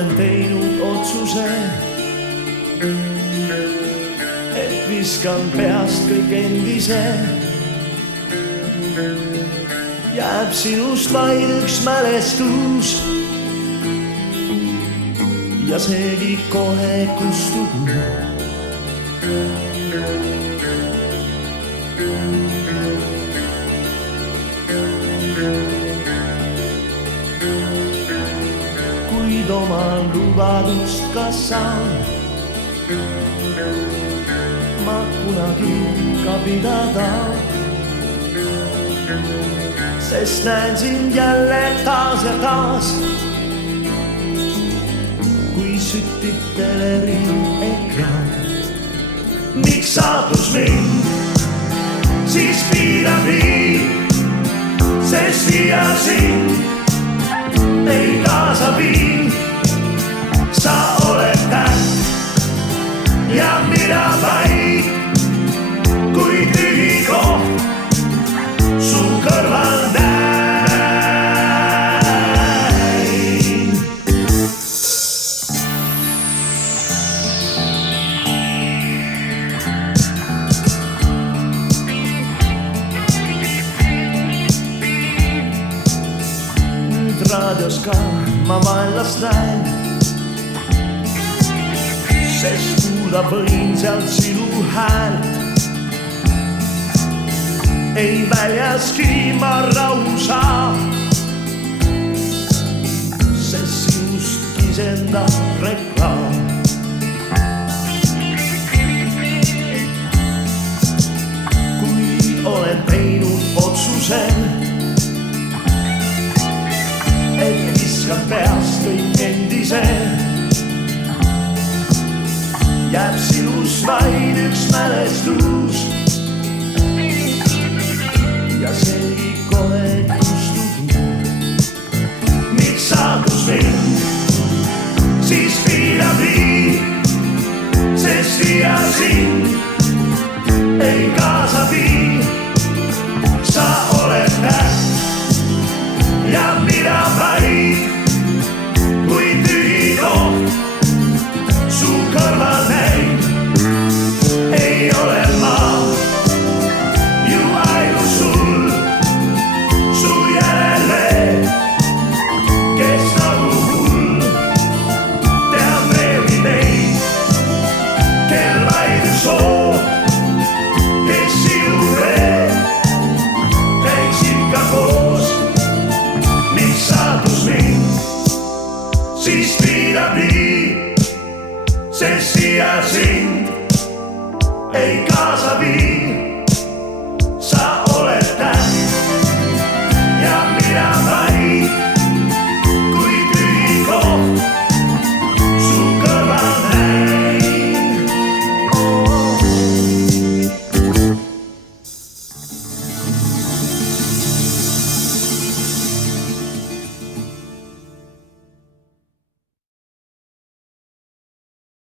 olen teinud otsuse, et viskan peast kõik endise. Jääb sinust vaid üks mälestus ja seegi kohe kustub. Kuid oma lubadust ka saan ma kunagi ka pidada, sest näen sind jälle taas ja taas, kui süttib teleri ekraan. Miks saatus mind siis piirab nii, sest siia sind ei kaasa viin. Sa oled täht ja mina vaid, kui tühi koht su kõrval näin. Nüüd raadios ka ma vaenlast näen, sest kuulda võin sealt sinu häält. Ei väljaski ma rahu saa, sest sinust kisendab reklaam. Kuid olen teinud otsuse, et viskan peast kõik endise. Jääb sinust vaid üks mälestus ja seegi kohe kustub. Miks saatus mind siis piirab nii, sest siia sind ei kaasa vii. Sa oled täht ja mina vaid, kui tühi koht su kõrval näin. Ei ole ma ju ainus sul, su järele, kes nagu hull teab veelgi neid, kel vaid soov, kes sinu veel käiks ikka koos. Miks saatus mind siis piirab nii, sest siia sind ei kaasa vii.